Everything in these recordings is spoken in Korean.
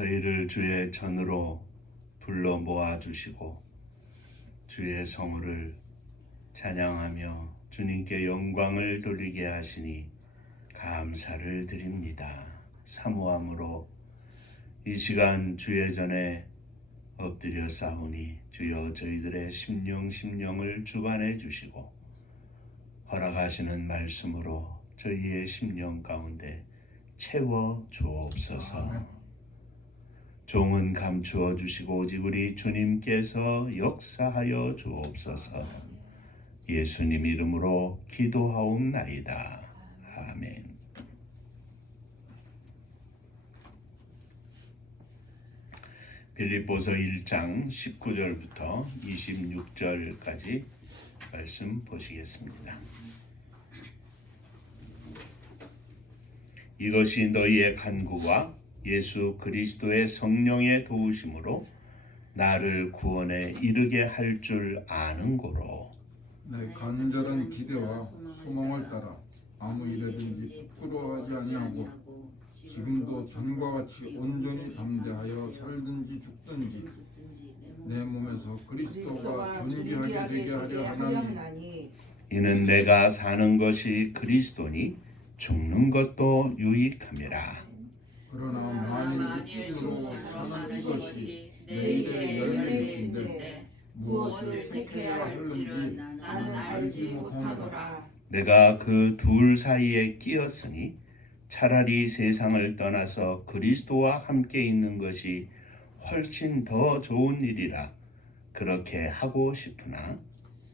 저희를 주의 전으로 불러 모아주시고 주의 성을 찬양하며 주님께 영광을 돌리게 하시니 감사를 드립니다. 사모함으로 이 시간 주의 전에 엎드려 싸우니 주여 저희들의 심령을 주관해 주시고 허락하시는 말씀으로 저희의 심령 가운데 채워 주옵소서. 종은 감추어 주시고 오직 우리 주님께서 역사하여 주옵소서. 예수님 이름으로 기도하옵나이다. 아멘. 빌립보서 1장 19절부터 26절까지 말씀 보시겠습니다. 이것이 너희의 간구와 예수 그리스도의 성령의 도우심으로 나를 구원에 이르게 할 줄 아는 고로 내 간절한 기대와 소망을 따라 아무 일에든지 부끄러워하지 아니하고 지금도 전과 같이 온전히 담대하여 살든지 죽든지 내 몸에서 그리스도가 존귀하게 되게 하려 하나니 이는 내가 사는 것이 그리스도니 죽는 것도 유익함이라. 그러나 만일 육신으로 사는 것이 내일의 열매인데 무엇을 택해야 할지는 나는 알지 못하노라. 내가 그 둘 사이에 끼었으니 차라리 세상을 떠나서 그리스도와 함께 있는 것이 훨씬 더 좋은 일이라 그렇게 하고 싶으나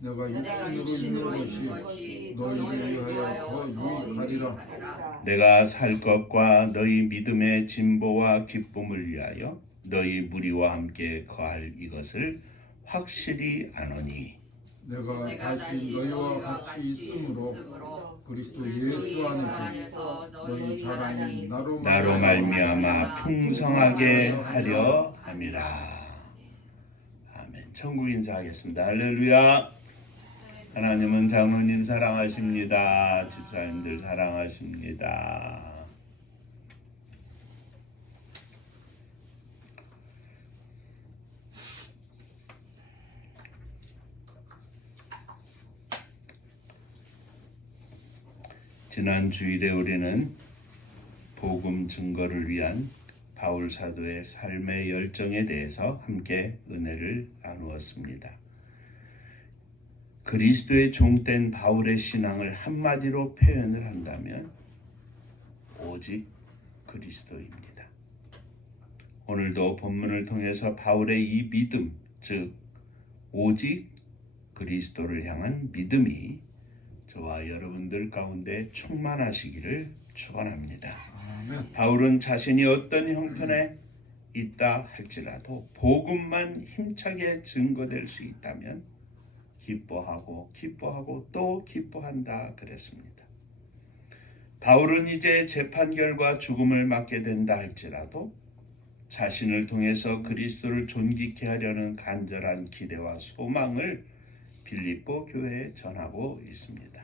내가 육신으로 있는 것이 너희를 위하여 더 유익하리라. 내가 살 것과 너희 믿음의 진보와 기쁨을 위하여 너희 무리와 함께 거할 이것을 확실히 아노니 내가 다시 너희와 같이 있으므로 그리스도 예수 안에서 너희 자랑이 나로 말미암아 풍성하게 하려 함이라. 아멘. 천국 인사하겠습니다. 할렐루야. 하나님은 장로님 사랑하십니다. 집사님들 사랑하십니다. 지난 주일에 우리는 복음 증거를 위한 바울 사도의 삶의 열정에 대해서 함께 은혜를 나누었습니다. 그리스도의 종된 바울의 신앙을 한마디로 표현을 한다면 오직 그리스도입니다. 오늘도 본문을 통해서 바울의 이 믿음, 즉 오직 그리스도를 향한 믿음이 저와 여러분들 가운데 충만하시기를 축원합니다. 바울은 자신이 어떤 형편에 있다 할지라도 복음만 힘차게 증거될 수 있다면 기뻐하고 또 기뻐한다 그랬습니다. 바울은 이제 재판결과 죽음을 맞게 된다 할지라도 자신을 통해서 그리스도를 존귀케 하려는 간절한 기대와 소망을 빌립보 교회에 전하고 있습니다.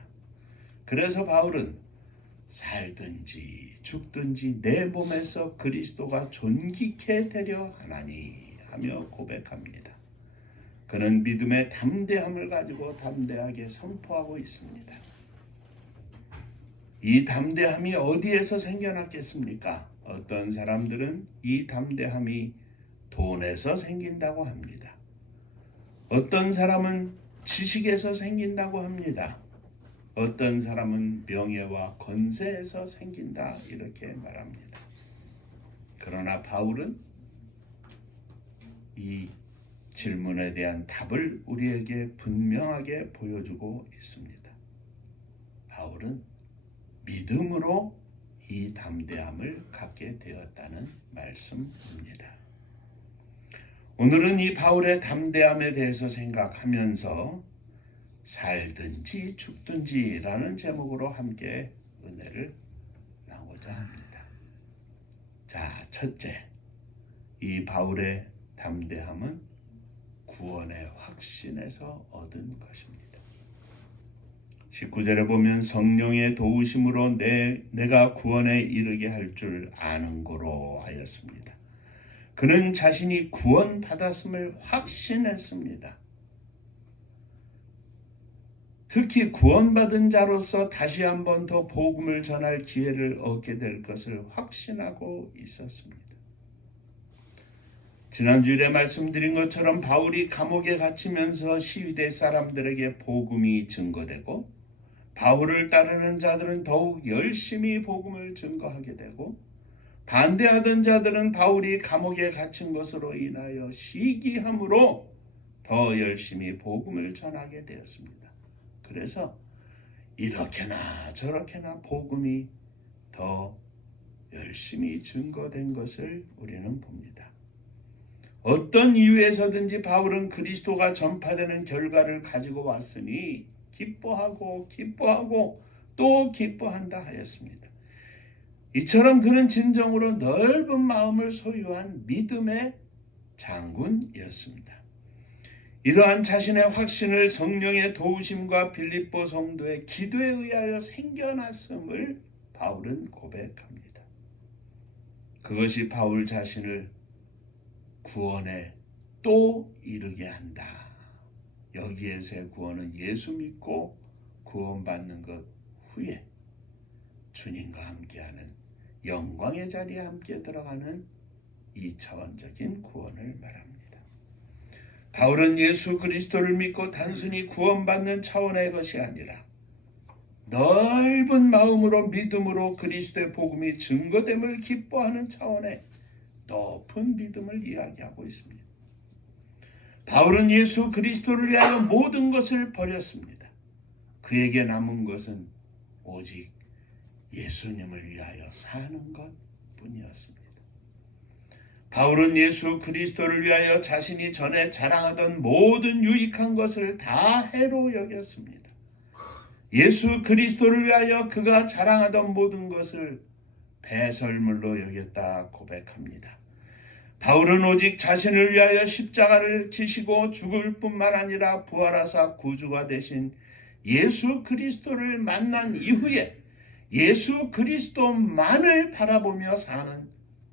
그래서 바울은 살든지 죽든지 내 몸에서 그리스도가 존귀케 되려 하나니 하며 고백합니다. 그는 믿음의 담대함을 가지고 담대하게 선포하고 있습니다. 이 담대함이 어디에서 생겨났겠습니까? 어떤 사람들은 이 담대함이 돈에서 생긴다고 합니다. 어떤 사람은 지식에서 생긴다고 합니다. 어떤 사람은 명예와 권세에서 생긴다 이렇게 말합니다. 그러나 바울은 이 질문에 대한 답을 우리에게 분명하게 보여주고 있습니다. 바울은 믿음으로 이 담대함을 갖게 되었다는 말씀입니다. 오늘은 이 바울의 담대함에 대해서 생각하면서 살든지 죽든지라는 제목으로 함께 은혜를 나누고자 합니다. 자, 첫째, 이 바울의 담대함은 구원의 확신에서 얻은 것입니다. 19절에 보면 성령의 도우심으로 내가 구원에 이르게 할 줄 아는 고로 하였습니다. 그는 자신이 구원받았음을 확신했습니다. 특히 구원받은 자로서 다시 한번 더 복음을 전할 기회를 얻게 될 것을 확신하고 있었습니다. 지난주에 말씀드린 것처럼 바울이 감옥에 갇히면서 시위대 사람들에게 복음이 증거되고 바울을 따르는 자들은 더욱 열심히 복음을 증거하게 되고 반대하던 자들은 바울이 감옥에 갇힌 것으로 인하여 시기함으로 더 열심히 복음을 전하게 되었습니다. 그래서 이렇게나 저렇게나 복음이 더 열심히 증거된 것을 우리는 봅니다. 어떤 이유에서든지 바울은 그리스도가 전파되는 결과를 가지고 왔으니 기뻐하고 또 기뻐한다 하였습니다. 이처럼 그는 진정으로 넓은 마음을 소유한 믿음의 장군이었습니다. 이러한 자신의 확신을 성령의 도우심과 빌립보 성도의 기도에 의하여 생겨났음을 바울은 고백합니다. 그것이 바울 자신을 구원에 또 이르게 한다. 여기에서의 구원은 예수 믿고 구원받는 것 후에 주님과 함께하는 영광의 자리에 함께 들어가는 2차원적인 구원을 말합니다. 바울은 예수 그리스도를 믿고 단순히 구원받는 차원의 것이 아니라 넓은 마음으로 믿음으로 그리스도의 복음이 증거됨을 기뻐하는 차원의 높은 믿음을 이야기하고 있습니다. 바울은 예수 그리스도를 위하여 모든 것을 버렸습니다. 그에게 남은 것은 오직 예수님을 위하여 사는 것뿐이었습니다. 바울은 예수 그리스도를 위하여 자신이 전에 자랑하던 모든 유익한 것을 다 해로 여겼습니다. 예수 그리스도를 위하여 그가 자랑하던 모든 것을 배설물로 여겼다 고백합니다. 바울은 오직 자신을 위하여 십자가를 지시고 죽을 뿐만 아니라 부활하사 구주가 되신 예수 그리스도를 만난 이후에 예수 그리스도만을 바라보며 사는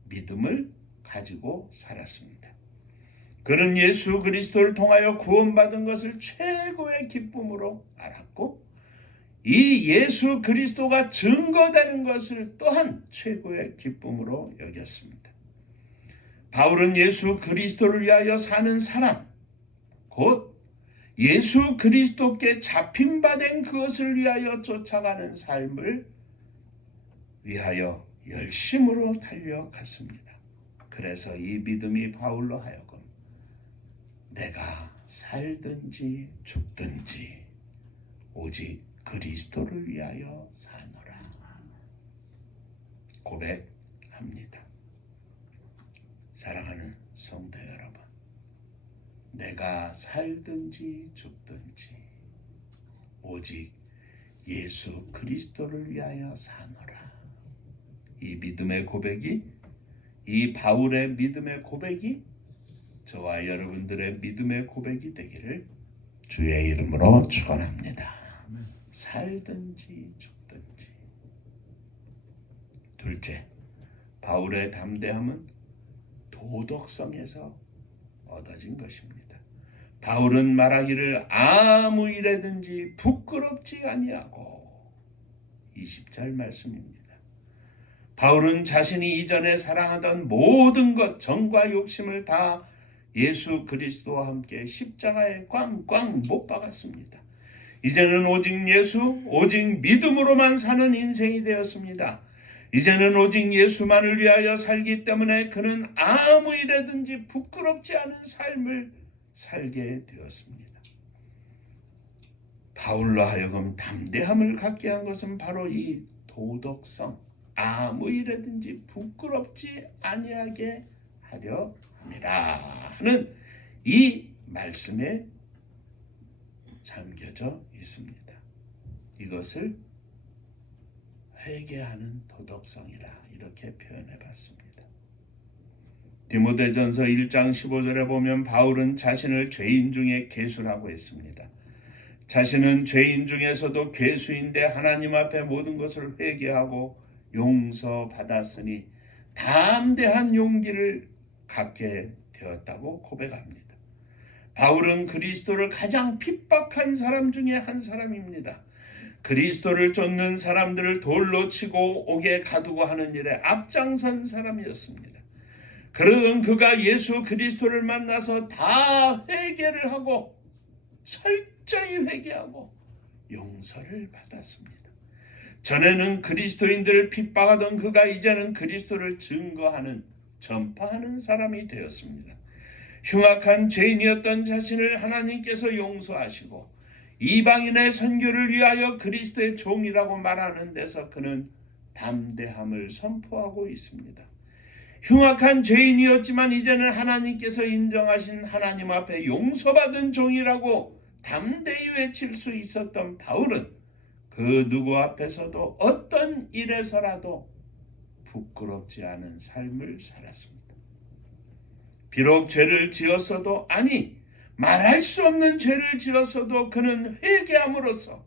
믿음을 가지고 살았습니다. 그는 예수 그리스도를 통하여 구원받은 것을 최고의 기쁨으로 알았고 이 예수 그리스도가 증거되는 것을 또한 최고의 기쁨으로 여겼습니다. 바울은 예수 그리스도를 위하여 사는 사람, 곧 예수 그리스도께 잡힌 바 된 그것을 위하여 쫓아가는 삶을 위하여 열심으로 달려갔습니다. 그래서 이 믿음이 바울로 하여금 내가 살든지 죽든지 오직 그리스도를 위하여 사노라 고백합니다. 사랑하는 성도 여러분, 내가 살든지 죽든지 오직 예수 그리스도를 위하여 사노라. 이 믿음의 고백이, 이 바울의 믿음의 고백이 저와 여러분들의 믿음의 고백이 되기를 주의 이름으로 축원합니다. 살든지 죽든지. 둘째, 바울의 담대함은 도덕성에서 얻어진 것입니다. 바울은 말하기를 아무 일에든지 부끄럽지 아니하고 20절 말씀입니다. 바울은 자신이 이전에 사랑하던 모든 것, 정과 욕심을 다 예수 그리스도와 함께 십자가에 꽝꽝 못 박았습니다. 이제는 오직 예수, 오직 믿음으로만 사는 인생이 되었습니다. 이제는 오직 예수만을 위하여 살기 때문에 그는 아무 일에든지 부끄럽지 않은 삶을 살게 되었습니다. 바울로 하여금 담대함을 갖게 한 것은 바로 이 도덕성, 아무 일에든지 부끄럽지 아니하게 하려 함이라 하는 이 말씀에 잠겨져 있습니다. 이것을 회개하는 도덕성이라 이렇게 표현해 봤습니다. 디모데전서 1장 15절에 보면 바울은 자신을 죄인 중에 괴수라고 했습니다. 자신은 죄인 중에서도 괴수인데 하나님 앞에 모든 것을 회개하고 용서받았으니 담대한 용기를 갖게 되었다고 고백합니다. 바울은 그리스도를 가장 핍박한 사람 중에 한 사람입니다. 그리스도를 쫓는 사람들을 돌로 치고 옥에 가두고 하는 일에 앞장선 사람이었습니다. 그러던 그가 예수 그리스도를 만나서 다 회개를 하고 철저히 회개하고 용서를 받았습니다. 전에는 그리스도인들을 핍박하던 그가 이제는 그리스도를 증거하는, 전파하는 사람이 되었습니다. 흉악한 죄인이었던 자신을 하나님께서 용서하시고 이방인의 선교를 위하여 그리스도의 종이라고 말하는 데서 그는 담대함을 선포하고 있습니다. 흉악한 죄인이었지만 이제는 하나님께서 인정하신 하나님 앞에 용서받은 종이라고 담대히 외칠 수 있었던 바울은 그 누구 앞에서도 어떤 일에서라도 부끄럽지 않은 삶을 살았습니다. 비록 죄를 지었어도, 아니 말할 수 없는 죄를 지었어도 그는 회개함으로써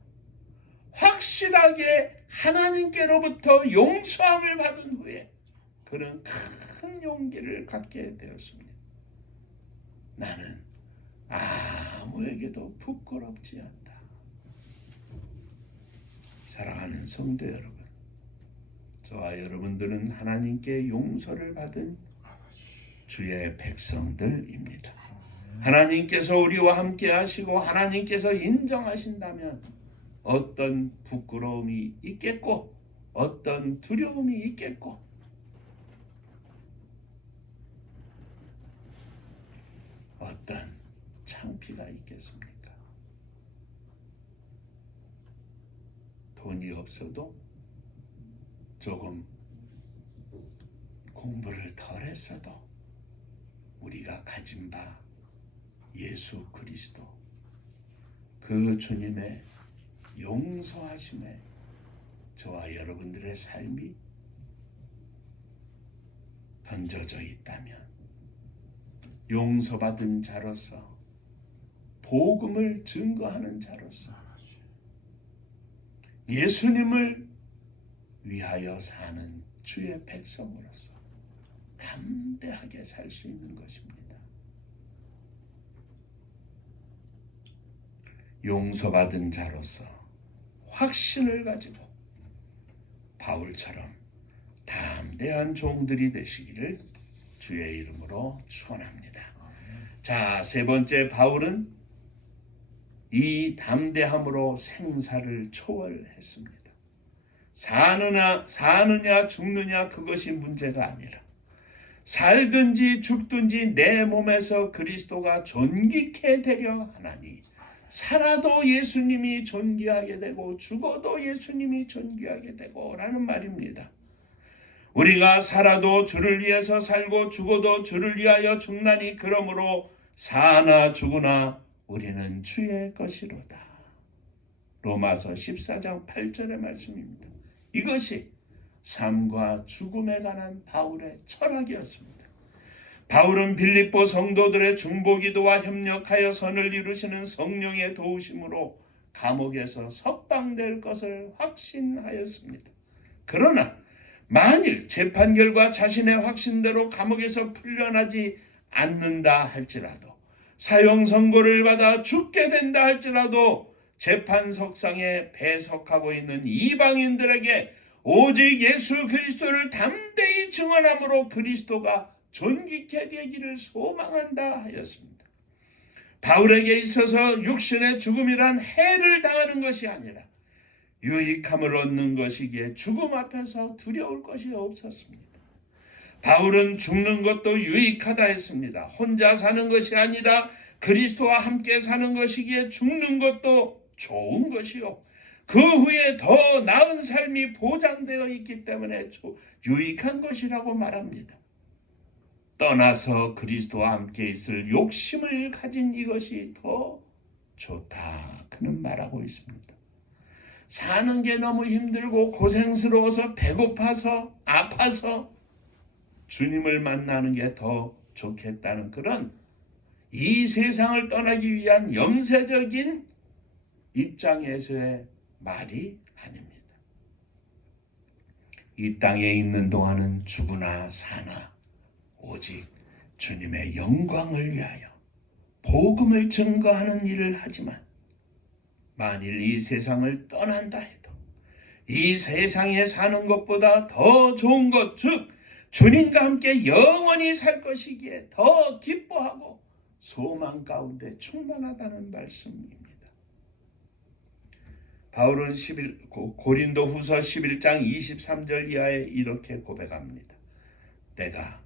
확실하게 하나님께로부터 용서함을 받은 후에 그는 큰 용기를 갖게 되었습니다. 나는 아무에게도 부끄럽지 않다. 사랑하는 성도 여러분, 저와 여러분들은 하나님께 용서를 받은 주의 백성들입니다. 하나님께서 우리와 함께 하시고 하나님께서 인정하신다면 어떤 부끄러움이 있겠고 어떤 두려움이 있겠고 어떤 창피가 있겠습니까? 돈이 없어도 조금 공부를 덜 했어도 우리가 가진 바 예수 그리스도, 그 주님의 용서하심에 저와 여러분들의 삶이 던져져 있다면 용서받은 자로서, 복음을 증거하는 자로서, 예수님을 위하여 사는 주의 백성으로서 담대하게 살 수 있는 것입니다. 용서받은 자로서 확신을 가지고 바울처럼 담대한 종들이 되시기를 주의 이름으로 축원합니다. 자, 세 번째, 바울은 이 담대함으로 생사를 초월했습니다. 사느냐 죽느냐 그것이 문제가 아니라 살든지 죽든지 내 몸에서 그리스도가 존귀케 되려 하나니 살아도 예수님이 존귀하게 되고 죽어도 예수님이 존귀하게 되고 라는 말입니다. 우리가 살아도 주를 위해서 살고 죽어도 주를 위하여 죽나니 그러므로 사나 죽으나 우리는 주의 것이로다. 로마서 14장 8절의 말씀입니다. 이것이 삶과 죽음에 관한 바울의 철학이었습니다. 바울은 빌립보 성도들의 중보기도와 협력하여 선을 이루시는 성령의 도우심으로 감옥에서 석방될 것을 확신하였습니다. 그러나 만일 재판 결과 자신의 확신대로 감옥에서 풀려나지 않는다 할지라도, 사형 선고를 받아 죽게 된다 할지라도 재판석상에 배석하고 있는 이방인들에게 오직 예수 그리스도를 담대히 증언함으로 그리스도가 존귀케 되기를 소망한다 하였습니다. 바울에게 있어서 육신의 죽음이란 해를 당하는 것이 아니라 유익함을 얻는 것이기에 죽음 앞에서 두려울 것이 없었습니다. 바울은 죽는 것도 유익하다 했습니다. 혼자 사는 것이 아니라 그리스도와 함께 사는 것이기에 죽는 것도 좋은 것이요, 그 후에 더 나은 삶이 보장되어 있기 때문에 유익한 것이라고 말합니다. 떠나서 그리스도와 함께 있을 욕심을 가진 이것이 더 좋다, 그는 말하고 있습니다. 사는 게 너무 힘들고 고생스러워서 배고파서 아파서 주님을 만나는 게 더 좋겠다는 그런 이 세상을 떠나기 위한 염세적인 입장에서의 말이 아닙니다. 이 땅에 있는 동안은 죽으나 사나 오직 주님의 영광을 위하여 복음을 증거하는 일을 하지만 만일 이 세상을 떠난다 해도 이 세상에 사는 것보다 더 좋은 것, 즉 주님과 함께 영원히 살 것이기에 더 기뻐하고 소망 가운데 충만하다는 말씀입니다. 바울은 고린도 후서 11장 23절 이하에 이렇게 고백합니다. 내가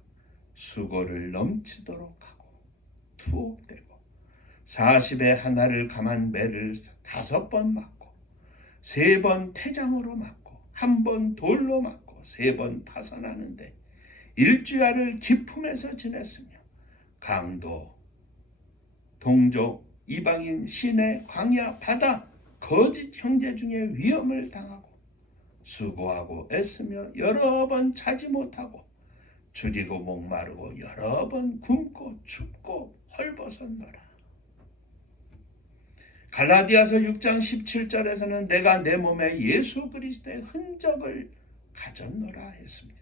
수고를 넘치도록 하고 투옥되고 40에 하나를 감한 매를 5번 맞고 3번 태장으로 맞고 1번 돌로 맞고 3번 파선하는데 일주야를 기품에서 지냈으며 강도, 동족, 이방인, 시내, 광야, 바다, 거짓 형제 중에 위험을 당하고 수고하고 애쓰며 여러 번 자지 못하고 줄이고 목마르고 여러 번 굶고 춥고 헐벗었노라. 갈라디아서 6장 17절에서는 내가 내 몸에 예수 그리스도의 흔적을 가졌노라 했습니다.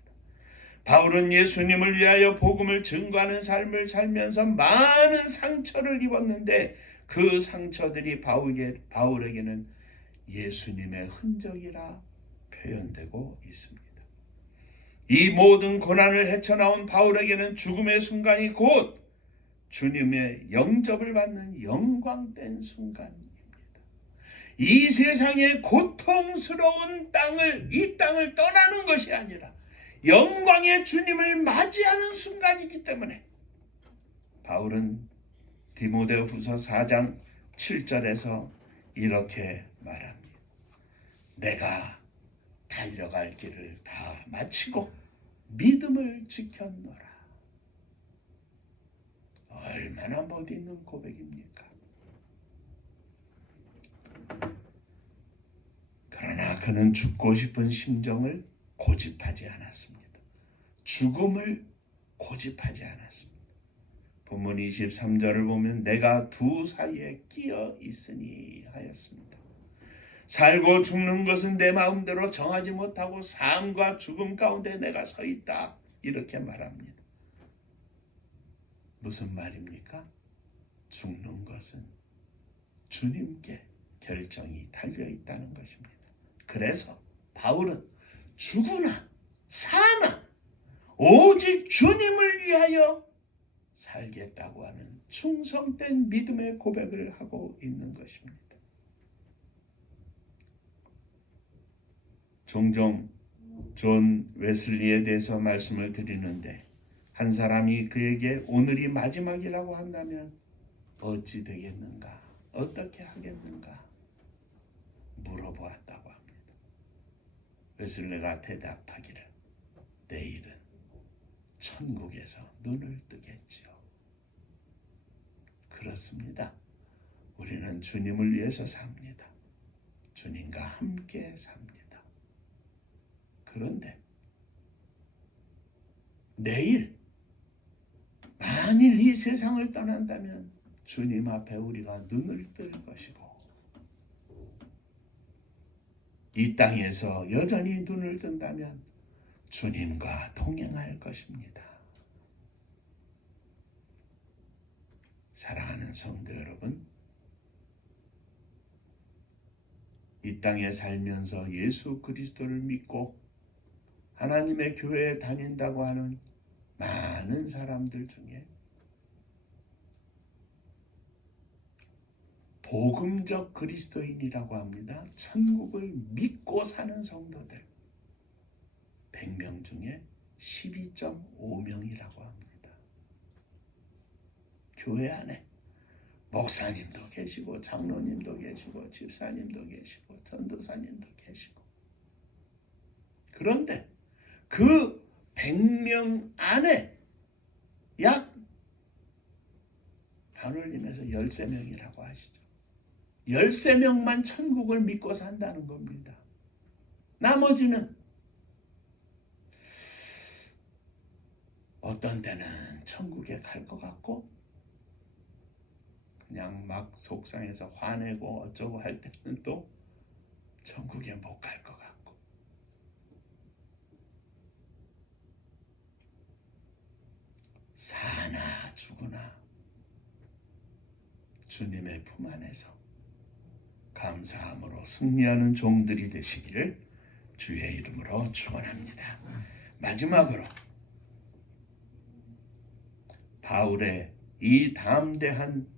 바울은 예수님을 위하여 복음을 증거하는 삶을 살면서 많은 상처를 입었는데 그 상처들이 바울에게는 예수님의 흔적이라 표현되고 있습니다. 이 모든 고난을 헤쳐나온 바울에게는 죽음의 순간이 곧 주님의 영접을 받는 영광된 순간입니다. 이 세상의 고통스러운 이 땅을 떠나는 것이 아니라 영광의 주님을 맞이하는 순간이기 때문에 바울은 디모데후서 4장 7절에서 이렇게 말합니다. 내가 달려갈 길을 다 마치고 믿음을 지켰노라. 얼마나 멋있는 고백입니까? 그러나 그는 죽고 싶은 심정을 고집하지 않았습니다. 죽음을 고집하지 않았습니다. 본문 23절을 보면 내가 두 사이에 끼어 있으니 하였습니다. 살고 죽는 것은 내 마음대로 정하지 못하고 삶과 죽음 가운데 내가 서 있다. 이렇게 말합니다. 무슨 말입니까? 죽는 것은 주님께 결정이 달려 있다는 것입니다. 그래서 바울은 죽으나 사나 오직 주님을 위하여 살겠다고 하는 충성된 믿음의 고백을 하고 있는 것입니다. 종종 존 웨슬리에 대해서 말씀을 드리는데 한 사람이 그에게 오늘이 마지막이라고 한다면 어찌 되겠는가? 어떻게 하겠는가? 물어보았다고 합니다. 웨슬리가 대답하기를 내일은 천국에서 눈을 뜨겠지요. 그렇습니다. 우리는 주님을 위해서 삽니다. 주님과 함께 삽니다. 그런데 내일 만일 이 세상을 떠난다면 주님 앞에 우리가 눈을 뜰 것이고 이 땅에서 여전히 눈을 뜬다면 주님과 동행할 것입니다. 사랑하는 성도 여러분, 이 땅에 살면서 예수 그리스도를 믿고 하나님의 교회에 다닌다고 하는 많은 사람들 중에 복음적 그리스도인이라고 합니다. 천국을 믿고 사는 성도들 100명 중에 12.5명이라고 합니다. 교회 안에 목사님도 계시고 장로님도 계시고 집사님도 계시고 전도사님도 계시고 그런데 그 100명 안에 약 하늘님에서 13명이라고 하시죠. 13명만 천국을 믿고 산다는 겁니다. 나머지는 어떤 때는 천국에 갈 것 같고 그냥 막 속상해서 화내고 어쩌고 할 때는 또 천국에 못 갈 것 같고 사나 주님의 품 안에서 감사함으로 승리하는 종들이 되시기를 주의 이름으로 축원합니다. 마지막으로 바울의 이 담대함은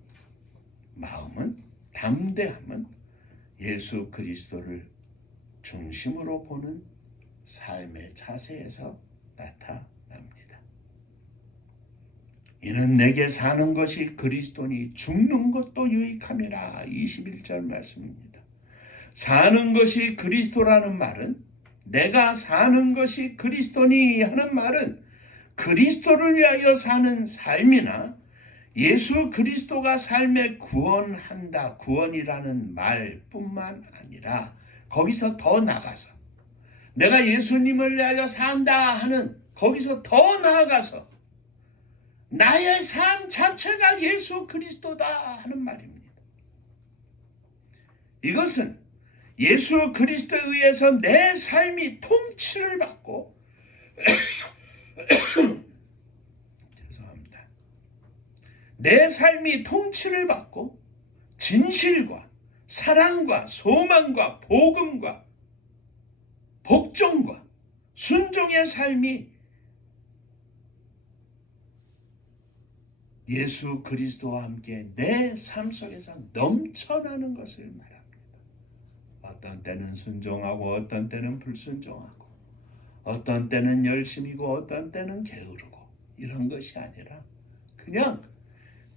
예수 그리스도를 중심으로 보는 삶의 자세에서 나타납니다. 이는 내게 사는 것이 그리스도니 죽는 것도 유익함이라. 21절 말씀입니다. 사는 것이 그리스도라는 말은, 내가 사는 것이 그리스도니 하는 말은 그리스도를 위하여 사는 삶이나 예수 그리스도가 삶에 구원한다, 구원이라는 말뿐만 아니라 거기서 더 나가서 내가 예수님을 위하여 산다 하는, 거기서 더 나아가서 나의 삶 자체가 예수 그리스도다 하는 말입니다. 이것은 예수 그리스도에 의해서 내 삶이 통치를 받고 죄송합니다. 내 삶이 통치를 받고 진실과 사랑과 소망과 복음과 복종과 순종의 삶이 예수 그리스도와 함께 내 삶 속에서 넘쳐나는 것을 말합니다. 어떤 때는 순종하고 어떤 때는 불순종하고 어떤 때는 열심이고 어떤 때는 게으르고 이런 것이 아니라 그냥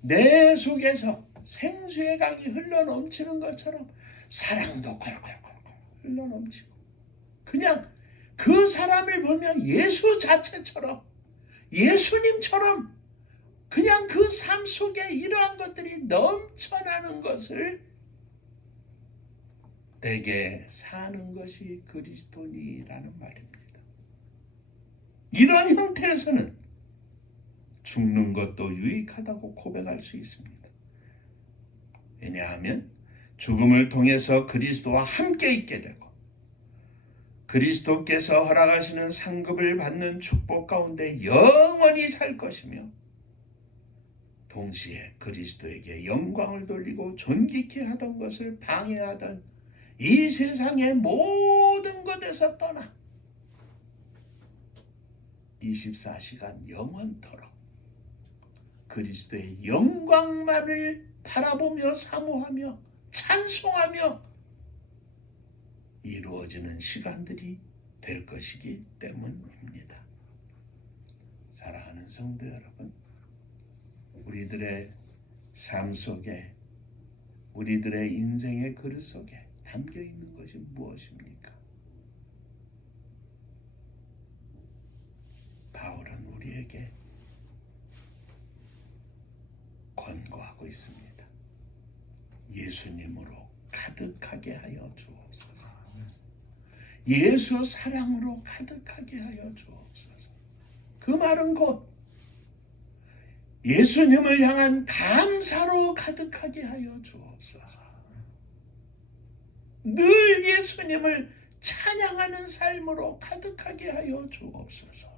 내 속에서 생수의 강이 흘러넘치는 것처럼 사랑도 콸콸콸콸 흘러넘치고 그냥 그 사람을 보면 예수 자체처럼 예수님처럼 그냥 그 삶 속에 이러한 것들이 넘쳐나는 것을 내게 사는 것이 그리스도니라는 말입니다. 이런 형태에서는 죽는 것도 유익하다고 고백할 수 있습니다. 왜냐하면 죽음을 통해서 그리스도와 함께 있게 되고 그리스도께서 허락하시는 상급을 받는 축복 가운데 영원히 살 것이며 동시에 그리스도에게 영광을 돌리고 존귀케 하던 것을 방해하던 이 세상의 모든 것에서 떠나 24시간 영원토록 그리스도의 영광만을 바라보며 사모하며 찬송하며 이루어지는 시간들이 될 것이기 때문입니다. 사랑하는 성도 여러분, 우리들의 삶 속에 우리들의 인생의 그릇 속에 담겨 있는 것이 무엇입니까? 바울은 우리에게 권고하고 있습니다. 예수님으로 가득하게 하여 주옵소서. 예수 사랑으로 가득하게 하여 주옵소서. 그 말은 곧 예수님을 향한 감사로 가득하게 하여 주옵소서. 늘 예수님을 찬양하는 삶으로 가득하게 하여 주옵소서.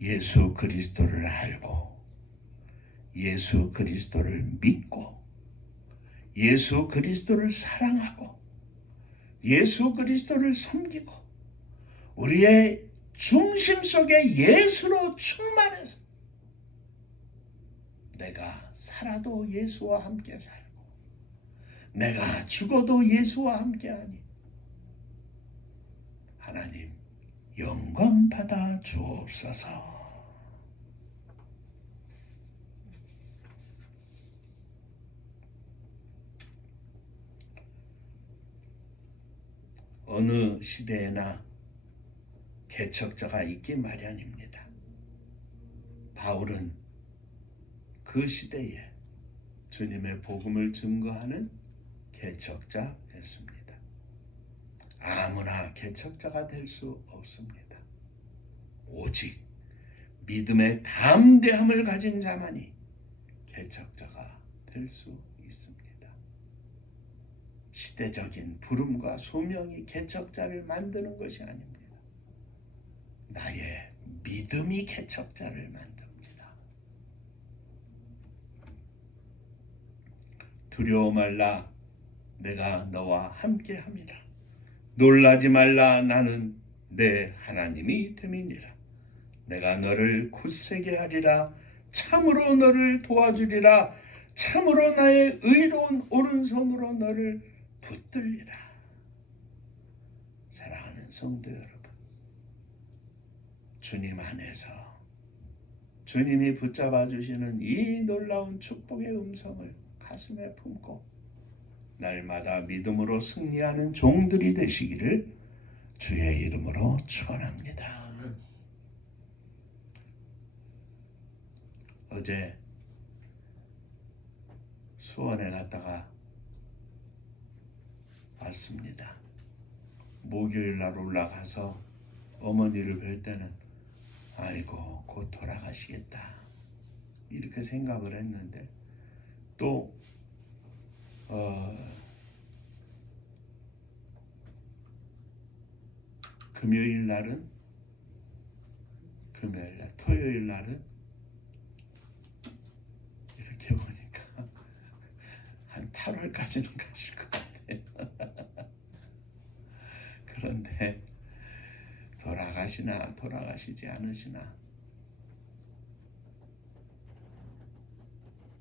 예수 그리스도를 알고 예수 그리스도를 믿고 예수 그리스도를 사랑하고 예수 그리스도를 섬기고 우리의 중심 속에 예수로 충만해서 내가 살아도 예수와 함께 살고 내가 죽어도 예수와 함께하니 하나님 영광 받아 주옵소서. 어느 시대에나 개척자가 있기 마련입니다. 바울은 그 시대에 주님의 복음을 증거하는 개척자였습니다. 아무나 개척자가 될 수 없습니다. 오직 믿음의 담대함을 가진 자만이 개척자가 될 수 있습니다. 시대적인 부름과 소명이 개척자를 만드는 것이 아닙니다. 나의 믿음이 개척자를 만듭니다. 두려워 말라. 내가 너와 함께함이라. 놀라지 말라. 나는 내 하나님이 됨이니라. 내가 너를 굳세게 하리라. 참으로 너를 도와주리라. 참으로 나의 의로운 오른손으로 너를 붙들리라. 사랑하는 성도 여러분, 주님 안에서 주님이 붙잡아 주시는 이 놀라운 축복의 음성을 가슴에 품고 날마다 믿음으로 승리하는 종들이 되시기를 주의 이름으로 축원합니다. 어제 수원에 갔다가 왔습니다. 목요일 날 올라가서 어머니를 뵐 때는 아이고 곧 돌아가시겠다 이렇게 생각을 했는데 또 토요일 날은 이렇게 보니까 한 8월까지는 가실 것 같아요. 그런데 돌아가시나 돌아가시지 않으시나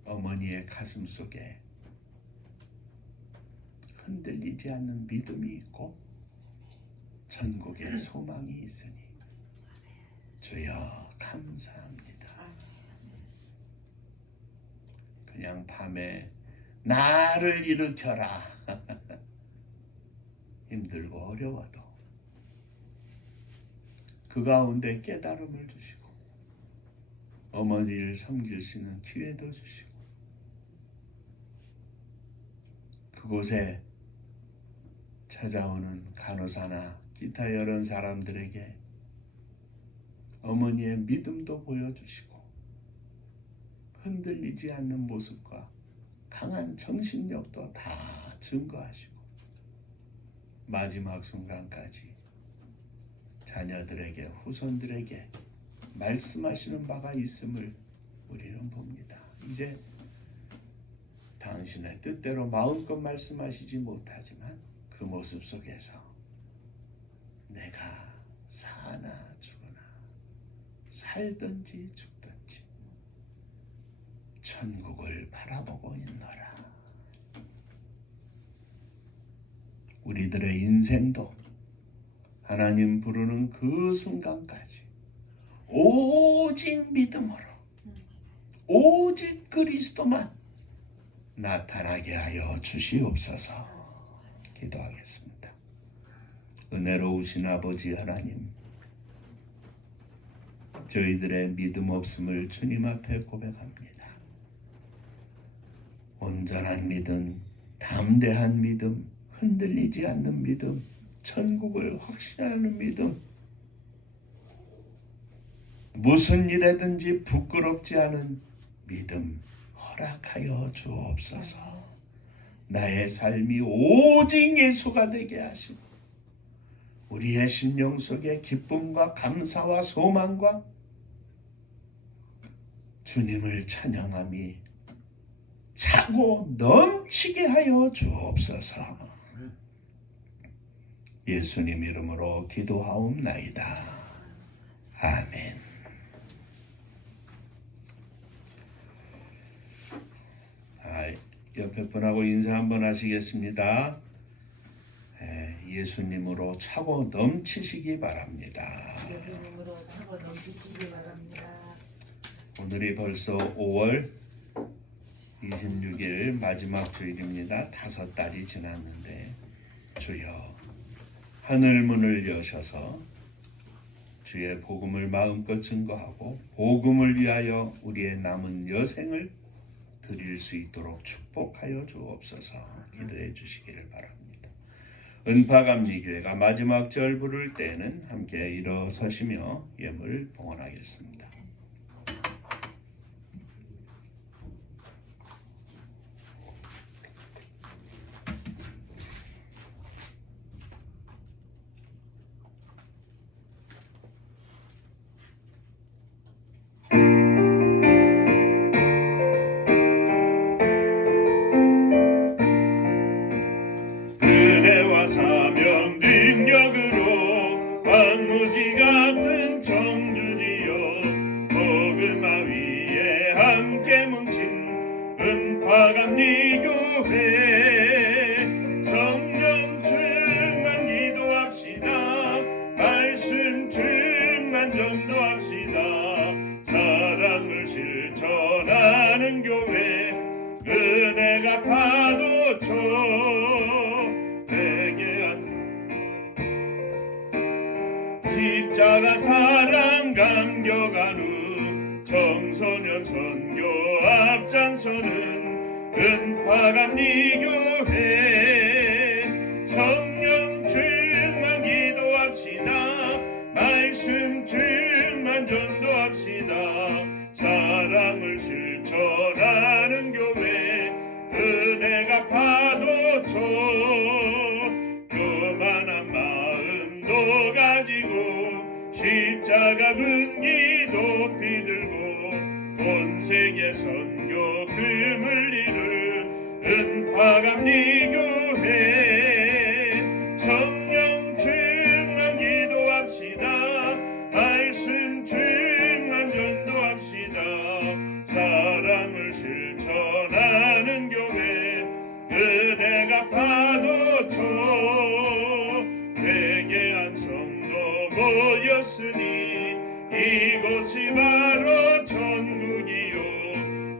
어머니의 가슴 속에 흔들리지 않는 믿음이 있고 천국의 소망이 있으니 주여 감사합니다. 그냥 밤에 나를 일으켜라 힘들고 어려워도 그 가운데 깨달음을 주시고 어머니를 섬길 수 있는 기회도 주시고 그곳에 찾아오는 간호사나 기타 여러 사람들에게 어머니의 믿음도 보여주시고 흔들리지 않는 모습과 강한 정신력도 다 증거하시고 마지막 순간까지 자녀들에게 후손들에게 말씀하시는 바가 있음을 우리는 봅니다. 이제 당신의 뜻대로 마음껏 말씀하시지 못하지만 그 모습 속에서 내가 사나 죽으나 살든지 죽든지 천국을 바라보고 있노라. 우리들의 인생도 하나님 부르는 그 순간까지 오직 믿음으로 오직 그리스도만 나타나게 하여 주시옵소서. 기도하겠습니다. 은혜로우신 아버지 하나님, 저희들의 믿음 없음을 주님 앞에 고백합니다. 온전한 믿음, 담대한 믿음, 흔들리지 않는 믿음, 천국을 확신하는 믿음, 무슨 일에든지 부끄럽지 않은 믿음 허락하여 주옵소서. 나의 삶이 오직 예수가 되게 하시고 우리의 심령 속에 기쁨과 감사와 소망과 주님을 찬양함이 차고 넘치게 하여 주옵소서. 예수님 이름으로 기도하옵나이다. 아멘. 옆에 분하고 인사 한번 하시겠습니다. 예수님으로 차고 넘치시기 바랍니다. 예수님으로 차고 넘치시기 바랍니다. 오늘이 벌써 5월 26일 마지막 주일입니다. 5달이 지났는데 주여 하늘 문을 여셔서 주의 복음을 마음껏 증거하고 복음을 위하여 우리의 남은 여생을 드릴 수 있도록 축복하여 주옵소서. 기도해 주시기를 바랍니다. 은파감리교회가 마지막 절 부를 때에는 함께 일어서시며 예물 봉헌하겠습니다. 줘 회개한 십자가 사랑 감격한 후 청소년 선교 앞장서는 은파감 리교회 성령 충만 기도합시다 말씀 충만 전도합시다 사랑을 실천하는 교회 은혜가 파도쳐 교만한 마음도 가지고 십자가 근기 높이 들고 온 세계 선교 금을 이룰 은파감 리교회 성령 충만 기도합시다 말씀 충만 전도합시다 사랑을 실천하는 교회 은혜가 파도쳐 회개한 성도 모였으니 이곳이 바로 천국이요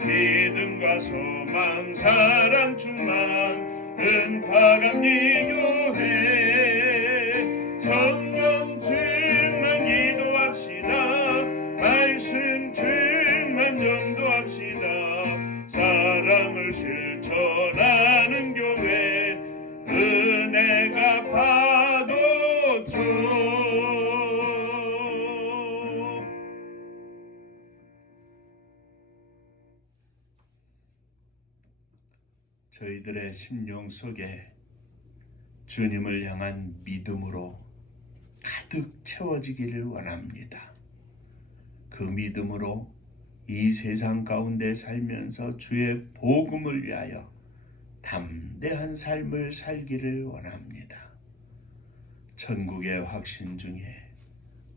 믿음과 소망 사랑 충만 은파감 리교회 성령 충만 기도합시다 말씀 충만 전도합시다 사랑을 실천하는 교회 은혜가 파도쳐 저희들의 심령 속에 주님을 향한 믿음으로 가득 채워지기를 원합니다. 그 믿음으로 이 세상 가운데 살면서 주의 복음을 위하여 담대한 삶을 살기를 원합니다. 천국의 확신 중에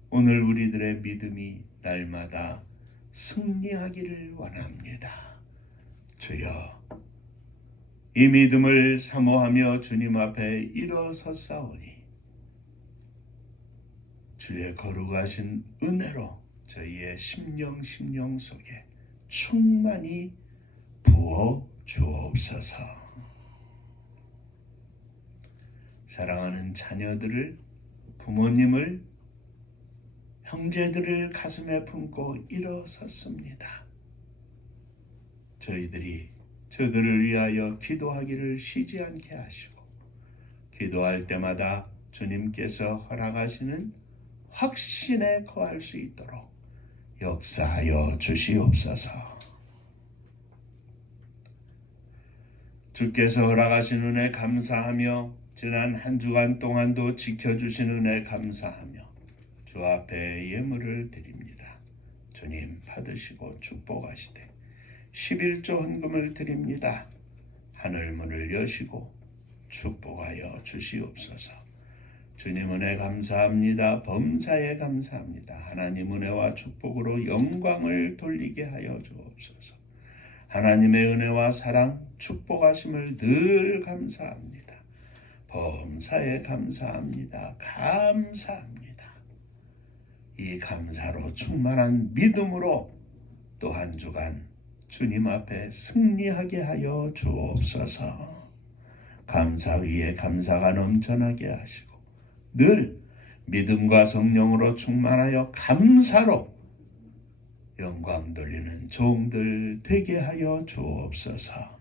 오늘 우리들의 믿음이 날마다 승리하기를 원합니다. 주여, 이 믿음을 사모하며 주님 앞에 일어섰사오니 주의 거룩하신 은혜로 저희의 심령 속에 충만히 부어 주옵소서. 사랑하는 자녀들을, 부모님을, 형제들을 가슴에 품고 일어섰습니다. 저들을 위하여 기도하기를 쉬지 않게 하시고 기도할 때마다 주님께서 허락하시는 확신에 거할 수 있도록 역사하여 주시옵소서. 주께서 허락하신 은혜 감사하며 지난 한 주간 동안도 지켜주신 은혜 감사하며 주 앞에 예물을 드립니다. 주님 받으시고 축복하시되 11조 헌금을 드립니다. 하늘 문을 여시고 축복하여 주시옵소서. 주님 은혜 감사합니다. 범사에 감사합니다. 하나님 은혜와 축복으로 영광을 돌리게 하여 주옵소서. 하나님의 은혜와 사랑, 축복하심을 늘 감사합니다. 범사에 감사합니다. 감사합니다. 이 감사로 충만한 믿음으로 또 한 주간 주님 앞에 승리하게 하여 주옵소서. 감사 위에 감사가 넘쳐나게 하시고 늘 믿음과 성령으로 충만하여 감사로 영광 돌리는 종들 되게 하여 주옵소서.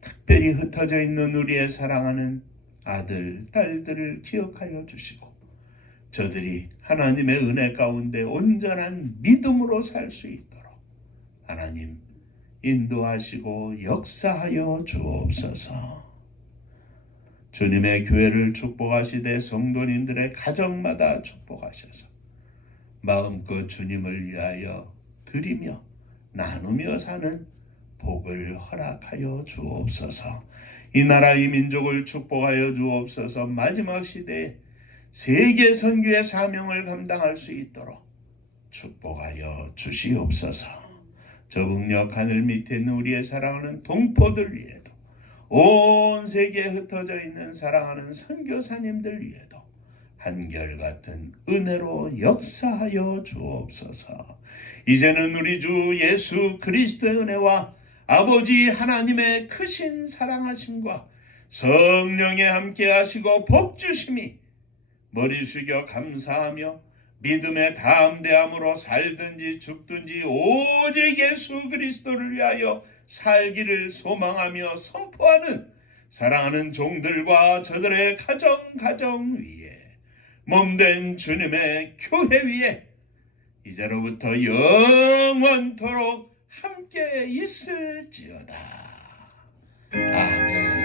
특별히 흩어져 있는 우리의 사랑하는 아들, 딸들을 기억하여 주시고 저들이 하나님의 은혜 가운데 온전한 믿음으로 살 수 있도록 하나님 인도하시고 역사하여 주옵소서. 주님의 교회를 축복하시되 성도님들의 가정마다 축복하셔서 마음껏 주님을 위하여 드리며 나누며 사는 복을 허락하여 주옵소서. 이 나라 이 민족을 축복하여 주옵소서. 마지막 시대에 세계 선교의 사명을 감당할 수 있도록 축복하여 주시옵소서. 저 북녘 하늘 밑에 있는 우리의 사랑하는 동포들 위에도 온 세계에 흩어져 있는 사랑하는 선교사님들 위에도 한결같은 은혜로 역사하여 주옵소서. 이제는 우리 주 예수 그리스도의 은혜와 아버지 하나님의 크신 사랑하심과 성령에 함께 하시고 복 주심이 머리 숙여 감사하며 믿음의 담대함으로 살든지 죽든지 오직 예수 그리스도를 위하여 살기를 소망하며 선포하는 사랑하는 종들과 저들의 가정 위에 몸된 주님의 교회 위에 이제로부터 영원토록 함께 있을지어다. 아멘.